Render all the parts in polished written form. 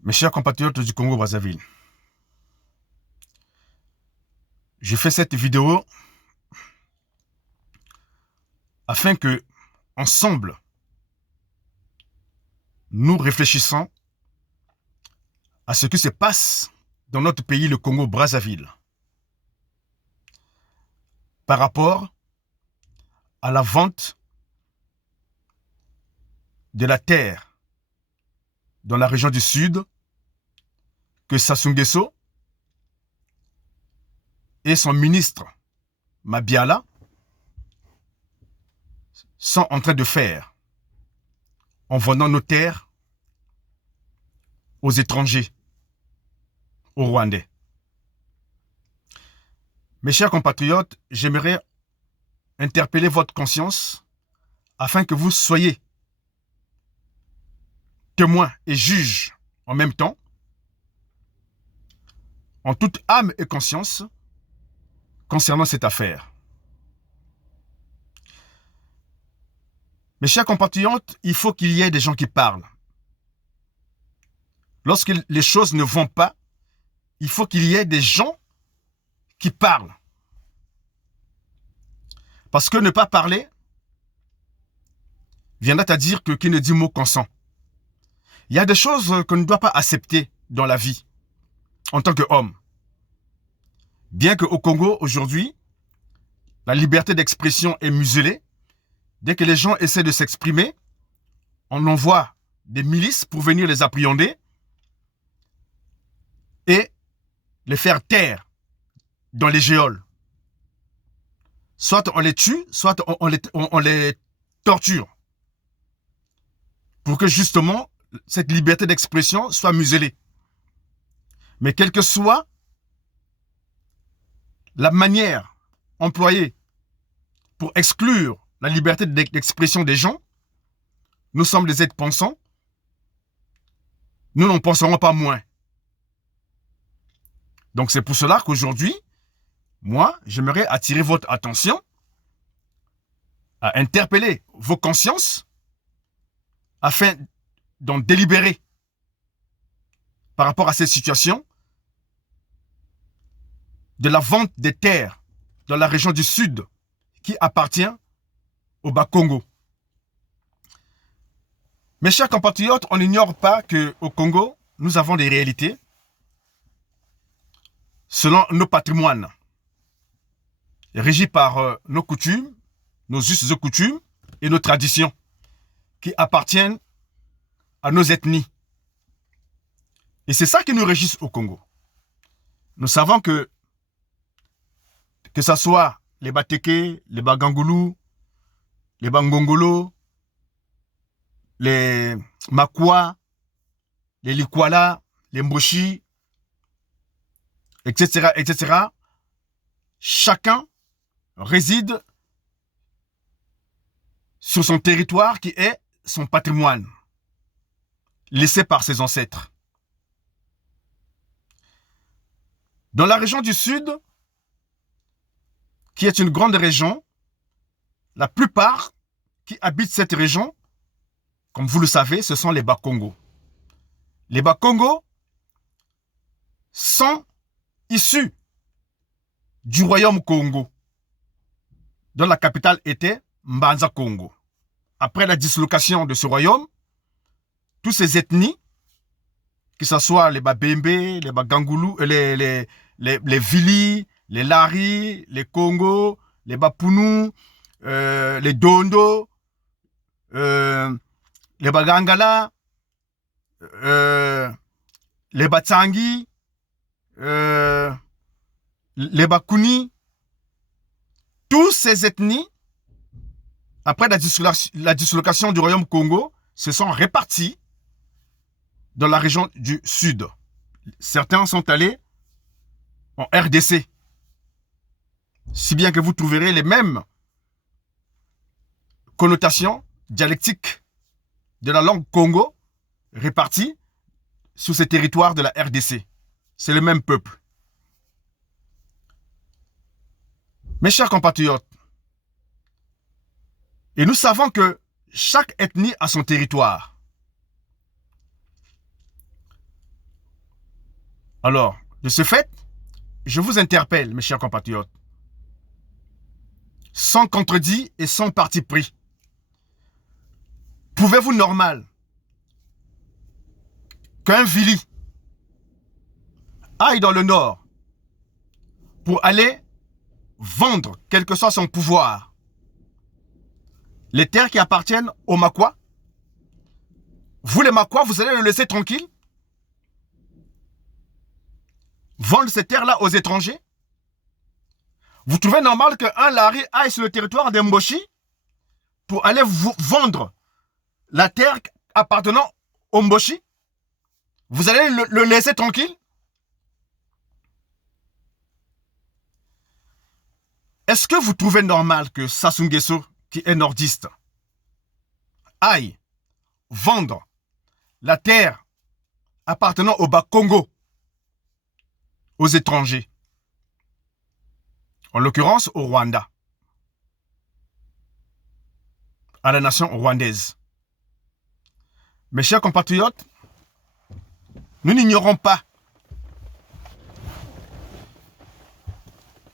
Mes chers compatriotes du Congo-Brazzaville, je fais cette vidéo afin que, ensemble, nous réfléchissons à ce qui se passe dans notre pays, le Congo-Brazzaville, par rapport à la vente de la terre dans la région du Sud que Sassou Nguesso et son ministre Mabiala sont en train de faire en vendant nos terres aux étrangers, aux Rwandais. Mes chers compatriotes, j'aimerais interpeller votre conscience afin que vous soyez témoins et juges en même temps, en toute âme et conscience, concernant cette affaire. Mes chers compatriotes, il faut qu'il y ait des gens qui parlent. Lorsque les choses ne vont pas, il faut qu'il y ait des gens qui parlent. Parce que ne pas parler viendra à dire que qui ne dit mot consent. Il y a des choses qu'on ne doit pas accepter dans la vie, en tant qu'homme. Bien qu'au Congo, aujourd'hui, la liberté d'expression est muselée, dès que les gens essaient de s'exprimer, on envoie des milices pour venir les appréhender et les faire taire dans les geôles. Soit on les tue, soit on les torture. Pour que justement, cette liberté d'expression soit muselée. Mais quelle que soit la manière employée pour exclure la liberté d'expression des gens, nous sommes des êtres pensants, nous n'en penserons pas moins. Donc c'est pour cela qu'aujourd'hui, moi, j'aimerais attirer votre attention à interpeller vos consciences afin d'en délibérer par rapport à cette situation de la vente des terres dans la région du Sud qui appartient au Bas-Congo. Mes chers compatriotes, on n'ignore pas qu'au Congo, nous avons des réalités selon nos patrimoines, régis par nos coutumes, nos us et coutumes et nos traditions qui appartiennent à nos ethnies. Et c'est ça qui nous régisse au Congo. Nous savons que ce soit les Bateke, les Bagangulu, les Bangongolo, les Makwa, les Likwala, les Mboshi, etc., etc., chacun réside sur son territoire qui est son patrimoine, laissé par ses ancêtres. Dans la région du Sud, qui est une grande région, la plupart qui habitent cette région, comme vous le savez, ce sont les Bas-Congo. Les Bas-Congo sont issus du royaume Congo, dont la capitale était Mbanza-Congo. Après la dislocation de ce royaume, toutes ces ethnies, que ce soit les Babembe, les Bagangulu, les Vili, les Lari, les Congo, les Bapunu, les Dondo, les Bagangala, les Batsangi, les Bakuni, toutes ces ethnies, après la dislocation du royaume Congo, se sont réparties dans la région du Sud. Certains sont allés en RDC, si bien que vous trouverez les mêmes connotations dialectiques de la langue Congo réparties sur ces territoires de la RDC. C'est le même peuple. Mes chers compatriotes, et nous savons que chaque ethnie a son territoire. Alors, de ce fait, je vous interpelle, mes chers compatriotes, sans contredit et sans parti pris. Pouvez-vous normal qu'un Vili aille dans le nord pour aller vendre, quel que soit son pouvoir, les terres qui appartiennent aux Makwa? Vous les Makwa, vous allez le laisser tranquille? Vendre ces terres-là aux étrangers? Vous trouvez normal qu'un Lari aille sur le territoire d'Mboshi pour aller vendre la terre appartenant au Mboshi? Vous allez le laisser tranquille? Est-ce que vous trouvez normal que Sassou Nguesso, qui est nordiste, aille vendre la terre appartenant au Bas-Congo aux étrangers, en l'occurrence au Rwanda, à la nation rwandaise? Mes chers compatriotes, nous n'ignorons pas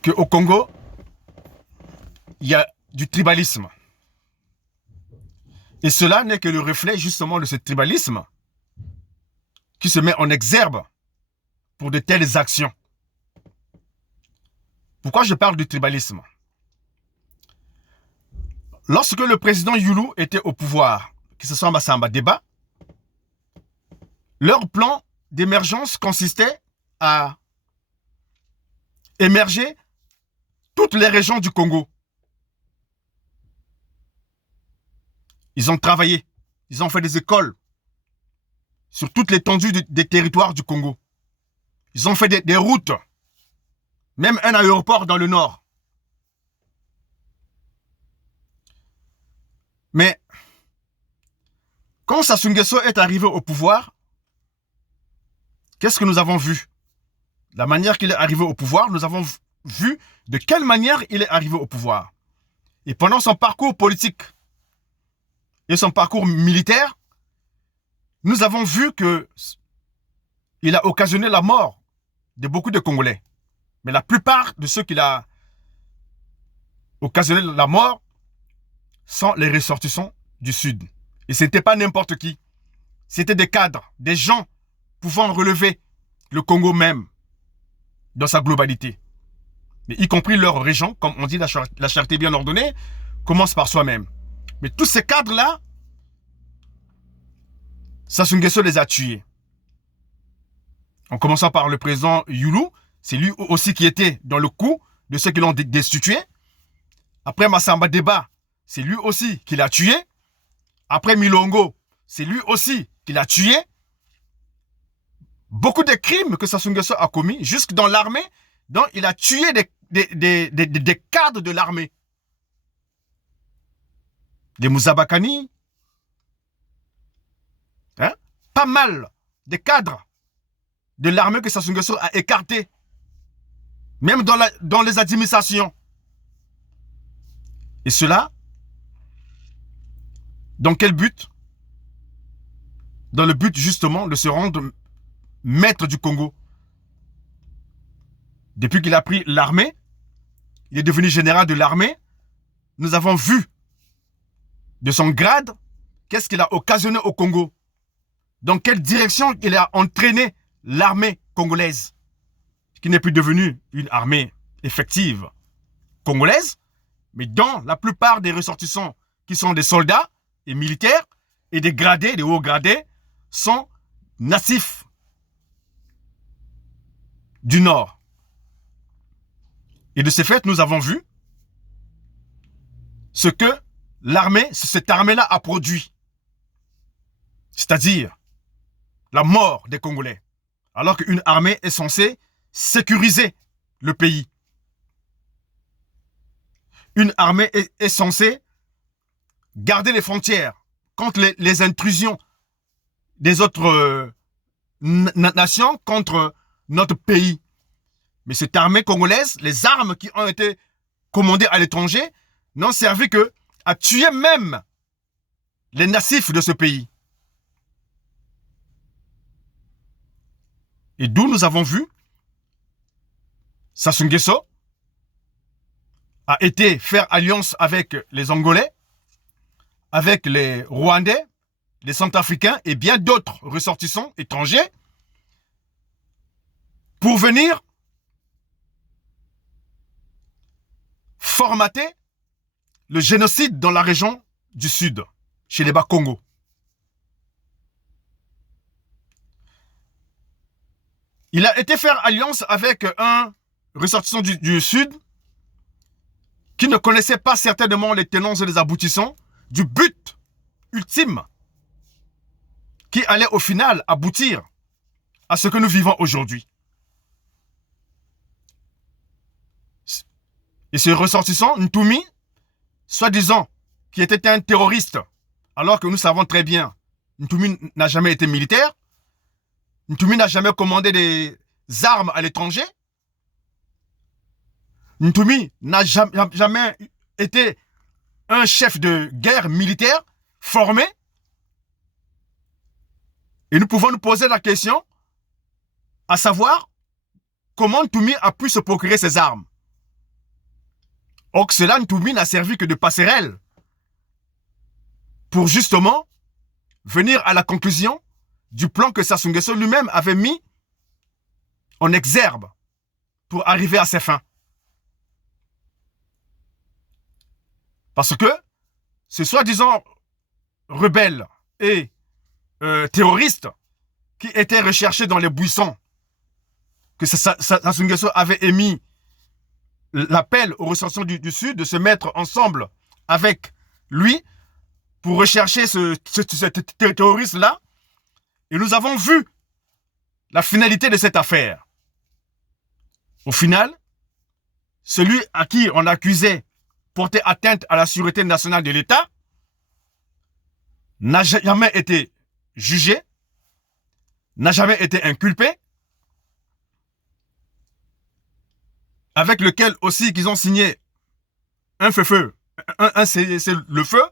qu'au Congo, il y a du tribalisme. Et cela n'est que le reflet justement de ce tribalisme qui se met en exergue pour de telles actions. Pourquoi je parle du tribalisme? Lorsque le président Youlou était au pouvoir, que ce soit Massamba Deba, leur plan d'émergence consistait à émerger toutes les régions du Congo. Ils ont travaillé, ils ont fait des écoles sur toute l'étendue des territoires du Congo. Ils ont fait des routes, même un aéroport dans le nord. Mais quand Sassou Nguesso est arrivé au pouvoir, qu'est-ce que nous avons vu? La manière qu'il est arrivé au pouvoir, nous avons vu de quelle manière il est arrivé au pouvoir. Et pendant son parcours politique et son parcours militaire, nous avons vu que il a occasionné la mort de beaucoup de Congolais. Mais la plupart de ceux qu'il a occasionné la mort sont les ressortissants du Sud. Et ce n'était pas n'importe qui. C'était des cadres, des gens pouvant relever le Congo même dans sa globalité. Mais y compris leur région, comme on dit, la charité bien ordonnée, commence par soi-même. Mais tous ces cadres-là, Sassou Nguesso les a tués. En commençant par le président Youlou, c'est lui aussi qui était dans le coup de ceux qui l'ont destitué. Après Massamba Deba, c'est lui aussi qui l'a tué. Après Milongo, c'est lui aussi qui l'a tué. Beaucoup de crimes que Sassou Nguesso a commis, jusque dans l'armée, dont il a tué des cadres de l'armée. Des Mouzabakani, hein? Pas mal de cadres de l'armée que Sassou Nguesso a écartés, même dans les administrations. Et cela, dans quel but? Dans le but justement de se rendre maître du Congo. Depuis qu'il a pris l'armée, il est devenu général de l'armée. Nous avons vu de son grade qu'est-ce qu'il a occasionné au Congo. Dans quelle direction il a entraîné l'armée congolaise, qui n'est plus devenue une armée effective congolaise, mais dont la plupart des ressortissants qui sont des soldats et militaires et des gradés, des hauts gradés, sont natifs du Nord. Et de ces faits, nous avons vu ce que cette armée-là a produit. C'est-à-dire la mort des Congolais. Alors qu'une armée est censée sécuriser le pays. Une armée est censée garder les frontières contre les intrusions des autres nations contre notre pays. Mais cette armée congolaise, les armes qui ont été commandées à l'étranger, n'ont servi que à tuer même les natifs de ce pays. Et d'où nous avons vu Sassou Nguesso a été faire alliance avec les Angolais, avec les Rwandais, les Centrafricains et bien d'autres ressortissants étrangers pour venir formater le génocide dans la région du Sud, chez les Bas-Congo. Il a été faire alliance avec un ressortissant du Sud qui ne connaissait pas certainement les tenants et les aboutissants du but ultime qui allait au final aboutir à ce que nous vivons aujourd'hui. Et ce ressortissant, Ntumi, soi-disant, qui était un terroriste, alors que nous savons très bien, Ntumi n'a jamais été militaire, Ntumi n'a jamais commandé des armes à l'étranger, Ntumi n'a jamais été un chef de guerre militaire formé. Et nous pouvons nous poser la question, à savoir, comment Ntumi a pu se procurer ces armes. Or que cela, Ntumi n'a servi que de passerelle pour justement venir à la conclusion du plan que Sassou Nguesso lui-même avait mis en exergue pour arriver à ses fins. Parce que ce soi-disant rebelles et terroristes qui étaient recherchés dans les buissons, que Sassou Nguesso avait émis l'appel aux ressortissants du Sud de se mettre ensemble avec lui pour rechercher ce terroriste-là. Et nous avons vu la finalité de cette affaire. Au final, celui à qui on accusait porter atteinte à la sûreté nationale de l'État n'a jamais été jugé, n'a jamais été inculpé, avec lequel aussi qu'ils ont signé un feu-feu, c'est le feu,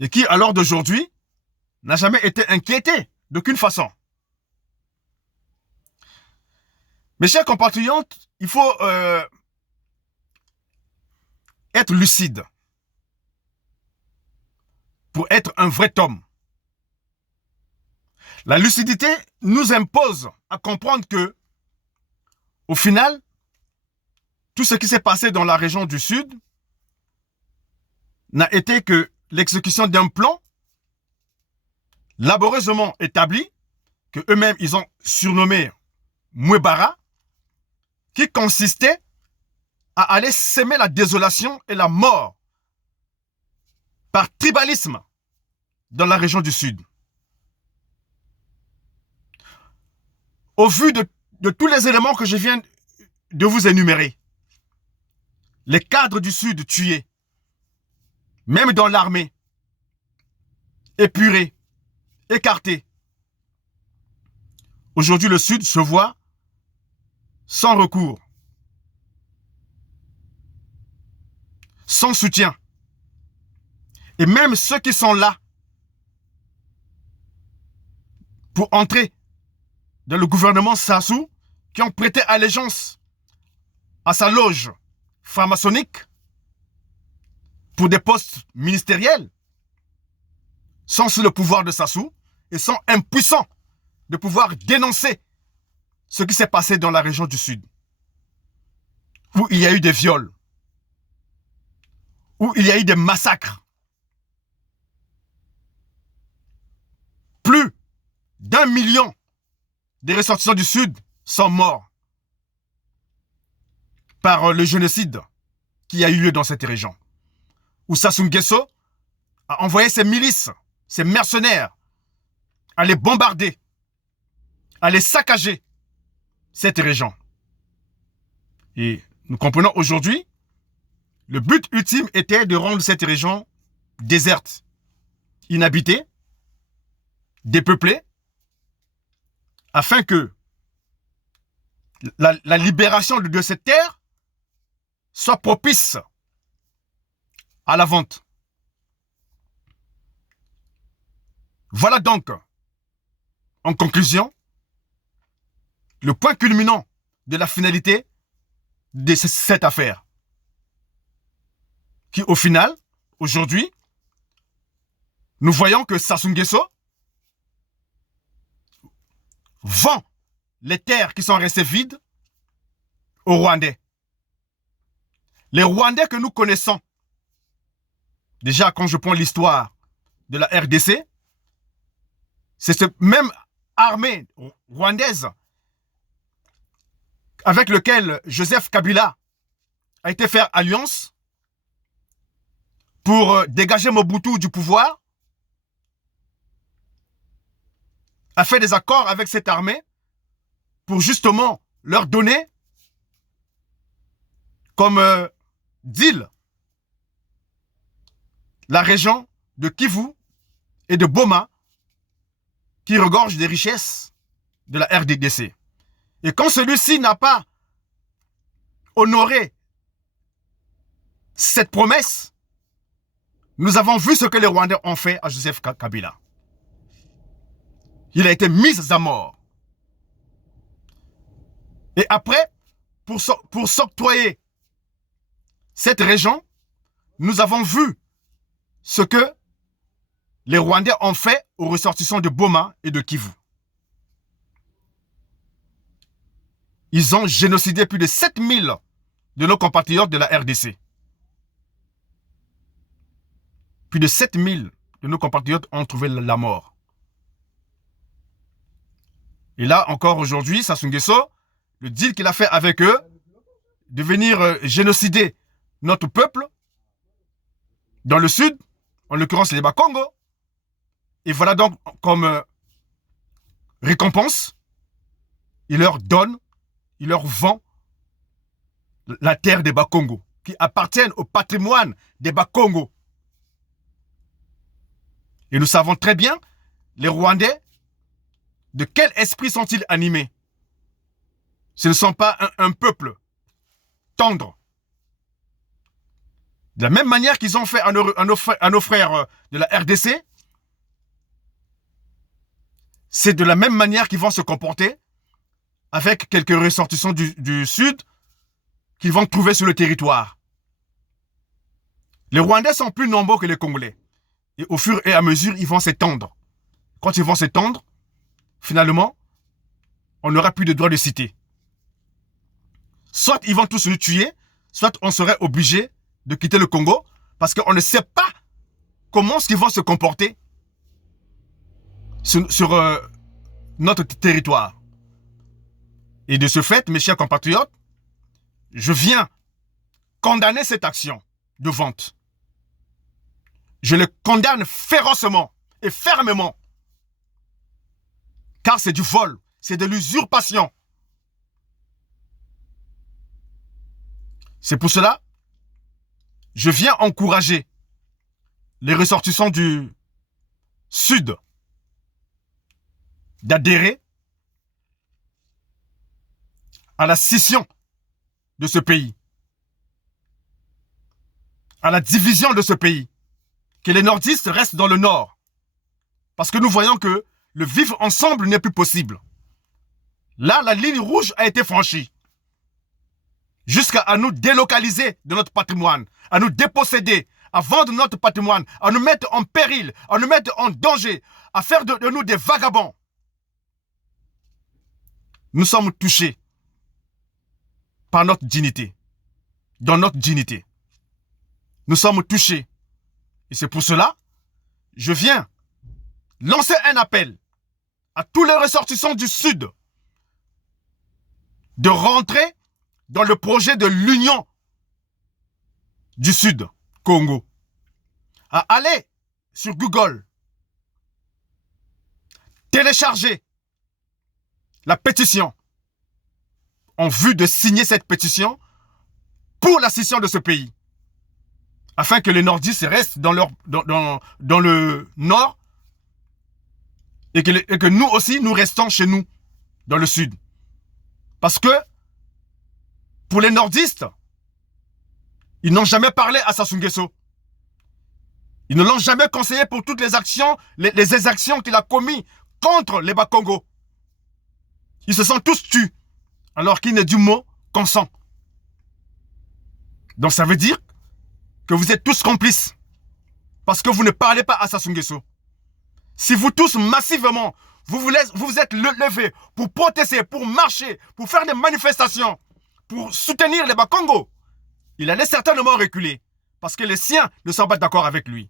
et qui, à l'heure d'aujourd'hui, n'a jamais été inquiété d'aucune façon. Mes chers compatriotes, il faut être lucide pour être un vrai homme. La lucidité nous impose à comprendre que, au final, tout ce qui s'est passé dans la région du Sud n'a été que l'exécution d'un plan laborieusement établi, que eux-mêmes ils ont surnommé Mouebara, qui consistait à aller s'aimer la désolation et la mort par tribalisme dans la région du Sud. Au vu de tous les éléments que je viens de vous énumérer, les cadres du Sud tués, même dans l'armée, épurés, écartés. Aujourd'hui, le Sud se voit sans recours, sans soutien. Et même ceux qui sont là pour entrer dans le gouvernement Sassou, qui ont prêté allégeance à sa loge franc-maçonnique pour des postes ministériels, sont sous le pouvoir de Sassou et sont impuissants de pouvoir dénoncer ce qui s'est passé dans la région du Sud, où il y a eu des viols, où il y a eu des massacres. Plus d'1 million de ressortissants du Sud sont morts par le génocide qui a eu lieu dans cette région, où Sassou Nguesso a envoyé ses milices, ses mercenaires, à les bombarder, à les saccager cette région. Et nous comprenons aujourd'hui, le but ultime était de rendre cette région déserte, inhabitée, dépeuplée, afin que la libération de cette terre soit propice à la vente. Voilà donc, en conclusion, le point culminant de la finalité de cette affaire. Qui, au final, aujourd'hui, nous voyons que Sassou Nguesso vend les terres qui sont restées vides aux Rwandais. Les Rwandais que nous connaissons, déjà quand je prends l'histoire de la RDC, c'est cette même armée rwandaise avec laquelle Joseph Kabila a été faire alliance pour dégager Mobutu du pouvoir, a fait des accords avec cette armée pour justement leur donner comme deal la région de Kivu et de Boma qui regorge des richesses de la RDC. Et quand celui-ci n'a pas honoré cette promesse, nous avons vu ce que les Rwandais ont fait à Joseph Kabila. Il a été mis à mort. Et après, pour s'octroyer cette région, nous avons vu ce que les Rwandais ont fait aux ressortissants de Boma et de Kivu. Ils ont génocidé plus de 7000 de nos compatriotes de la RDC. Plus de 7000 de nos compatriotes ont trouvé la mort. Et là, encore aujourd'hui, Sassou Nguesso, le deal qu'il a fait avec eux, de venir génocider notre peuple dans le sud, en l'occurrence les Bakongo. Et voilà donc comme récompense, il leur donne, il leur vend la terre des Bakongo, qui appartiennent au patrimoine des Bakongo. Et nous savons très bien, les Rwandais, de quel esprit sont-ils animés? Ce ne sont pas un peuple tendre. De la même manière qu'ils ont fait à nos frères de la RDC, c'est de la même manière qu'ils vont se comporter avec quelques ressortissants du Sud qu'ils vont trouver sur le territoire. Les Rwandais sont plus nombreux que les Congolais. Et au fur et à mesure, ils vont s'étendre. Quand ils vont s'étendre, finalement, on n'aura plus de droit de cité. Soit ils vont tous nous tuer, soit on serait obligé de quitter le Congo parce qu'on ne sait pas comment ils vont se comporter sur notre territoire. Et de ce fait, mes chers compatriotes, je viens condamner cette action de vente. Je le condamne férocement et fermement. Car c'est du vol, c'est de l'usurpation. C'est pour cela, je viens encourager les ressortissants du Sud d'adhérer à la scission de ce pays, à la division de ce pays, que les nordistes restent dans le nord. Parce que nous voyons que le vivre ensemble n'est plus possible. Là, la ligne rouge a été franchie. Jusqu'à nous délocaliser de notre patrimoine, à nous déposséder, à vendre notre patrimoine, à nous mettre en péril, à nous mettre en danger, à faire de nous des vagabonds. Nous sommes touchés par notre dignité, dans notre dignité. Nous sommes touchés. Et c'est pour cela, je viens lancer un appel à tous les ressortissants du Sud de rentrer dans le projet de l'Union du Sud, Congo. À aller sur Google, télécharger la pétition en vue de signer cette pétition pour la scission de ce pays. Afin que les nordistes restent dans le nord et que nous aussi, nous restons chez nous, dans le sud. Parce que, pour les nordistes, ils n'ont jamais parlé à Sassou Nguesso. Ils ne l'ont jamais conseillé pour toutes les actions, les exactions qu'il a commises contre les Bakongo. Ils se sont tous tus, alors qu'il n'est du mot consent. Donc ça veut dire que vous êtes tous complices, parce que vous ne parlez pas à Sassou Nguesso. Si vous tous massivement, vous vous êtes levés pour protester, pour marcher, pour faire des manifestations, pour soutenir les Bakongo, il allait certainement reculer, parce que les siens ne sont pas d'accord avec lui.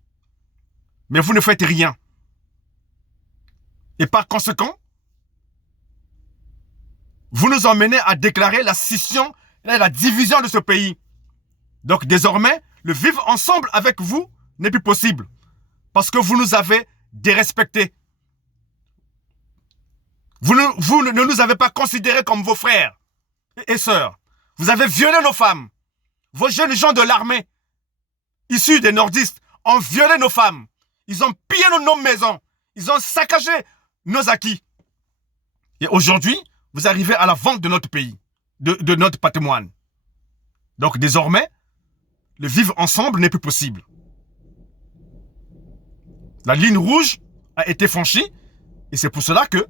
Mais vous ne faites rien. Et par conséquent, vous nous emmenez à déclarer la scission et la division de ce pays. Donc désormais, le vivre ensemble avec vous n'est plus possible. Parce que vous nous avez dérespectés. Vous ne nous avez pas considérés comme vos frères et sœurs. Vous avez violé nos femmes. Vos jeunes gens de l'armée, issus des nordistes, ont violé nos femmes. Ils ont pillé nos maisons. Ils ont saccagé nos acquis. Et aujourd'hui, vous arrivez à la vente de notre pays, de notre patrimoine. Donc désormais, le vivre ensemble n'est plus possible. La ligne rouge a été franchie et c'est pour cela que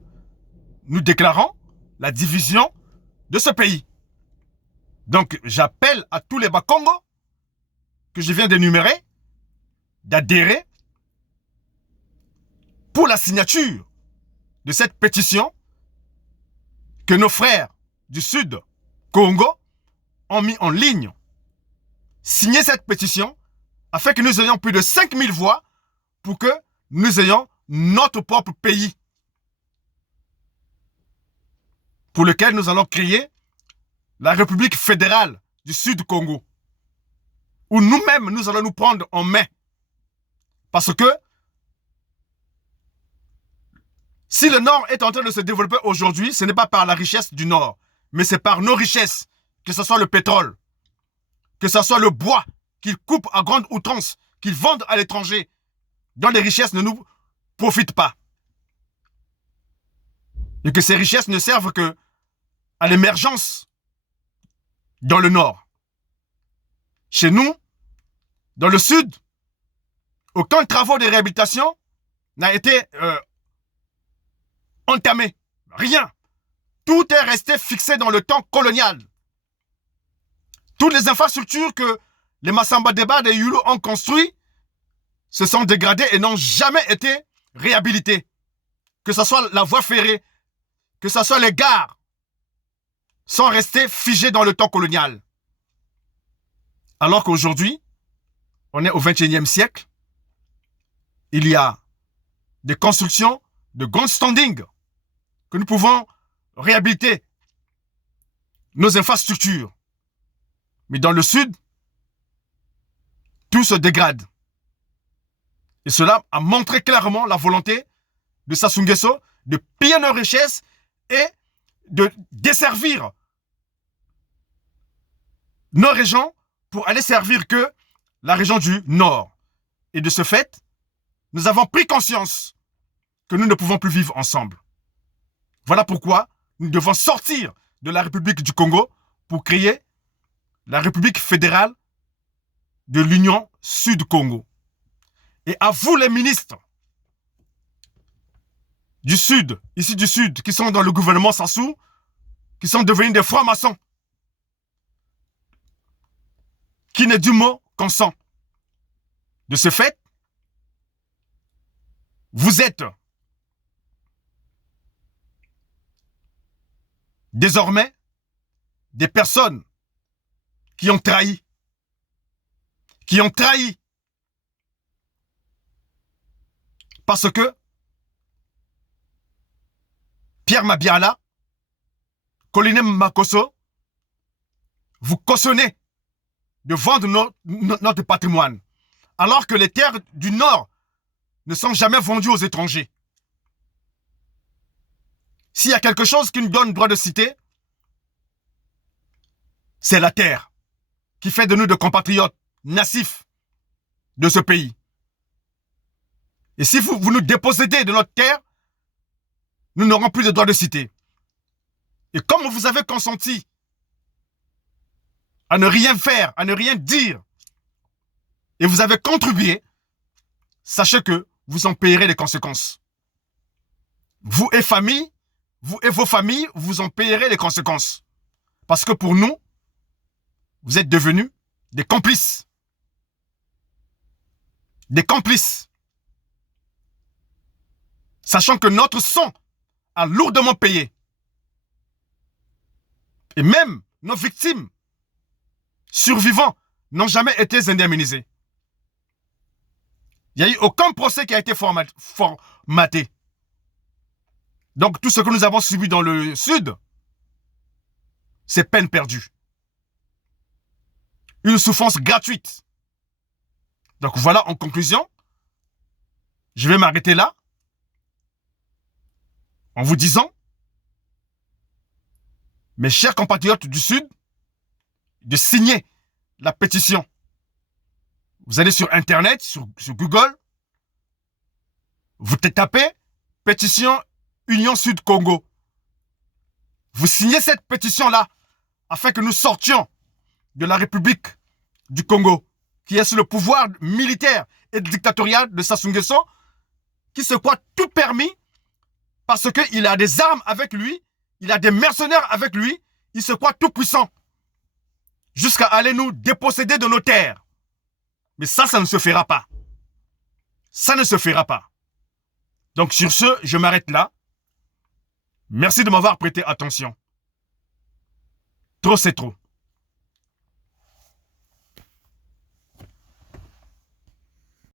nous déclarons la division de ce pays. Donc j'appelle à tous les Bakongo que je viens d'énumérer d'adhérer pour la signature de cette pétition que nos frères du Sud Congo ont mis en ligne. Signer cette pétition afin que nous ayons plus de 5000 voix pour que nous ayons notre propre pays pour lequel nous allons créer la République fédérale du Sud Congo, où nous-mêmes nous allons nous prendre en main. Parce que si le Nord est en train de se développer aujourd'hui, ce n'est pas par la richesse du Nord, mais c'est par nos richesses, que ce soit le pétrole, que ce soit le bois qu'ils coupent à grande outrance, qu'ils vendent à l'étranger, dont les richesses ne nous profitent pas. Et que ces richesses ne servent que à l'émergence dans le Nord. Chez nous, dans le Sud, aucun travaux de réhabilitation n'a été entamé. Rien. Tout est resté fixé dans le temps colonial. Toutes les infrastructures que les Massamba Deba et Yulu ont construites se sont dégradées et n'ont jamais été réhabilitées. Que ce soit la voie ferrée, que ce soit les gares, sont restés figés dans le temps colonial. Alors qu'aujourd'hui, on est au XXIe siècle, il y a des constructions de grand standing que nous pouvons réhabiliter nos infrastructures. Mais dans le Sud, tout se dégrade. Et cela a montré clairement la volonté de Sassou Nguesso de piller nos richesses et de desservir nos régions pour aller servir que la région du Nord. Et de ce fait, nous avons pris conscience que nous ne pouvons plus vivre ensemble. Voilà pourquoi nous devons sortir de la République du Congo pour créer la République fédérale de l'Union Sud-Congo. Et à vous les ministres du Sud, ici du Sud, qui sont dans le gouvernement Sassou, qui sont devenus des francs-maçons, qui n'est du mot consent. De ce fait, vous êtes désormais des personnes qui ont trahi. Parce que Pierre Mabiala, Colinem Makosso, vous cautionnez de vendre notre patrimoine, alors que les terres du Nord ne sont jamais vendues aux étrangers. S'il y a quelque chose qui nous donne droit de citer, c'est la terre, qui fait de nous des compatriotes natifs de ce pays. Et si vous nous dépossédez de notre terre, nous n'aurons plus de droit de citer. Et comme vous avez consenti à ne rien faire, à ne rien dire, et vous avez contribué, sachez que vous en payerez les conséquences. Vous et famille, vous et vos familles, vous en payerez les conséquences. Parce que pour nous, vous êtes devenus des complices. Des complices. Sachant que notre sang a lourdement payé. Et même nos victimes survivants n'ont jamais été indemnisés. Il n'y a eu aucun procès qui a été formaté. Donc tout ce que nous avons subi dans le Sud, c'est peine perdue. Une souffrance gratuite. Donc voilà, en conclusion, je vais m'arrêter là en vous disant, mes chers compatriotes du Sud, de signer la pétition. Vous allez sur Internet, sur Google, vous tapez pétition Union Sud-Congo. Vous signez cette pétition-là afin que nous sortions de la République du Congo, qui est sous le pouvoir militaire et dictatorial de Sassou Nguesso, qui se croit tout permis parce qu'il a des armes avec lui, il a des mercenaires avec lui, il se croit tout puissant, jusqu'à aller nous déposséder de nos terres. Mais ça ne se fera pas. Ça ne se fera pas. Donc sur ce, je m'arrête là. Merci de m'avoir prêté attention. Trop c'est trop.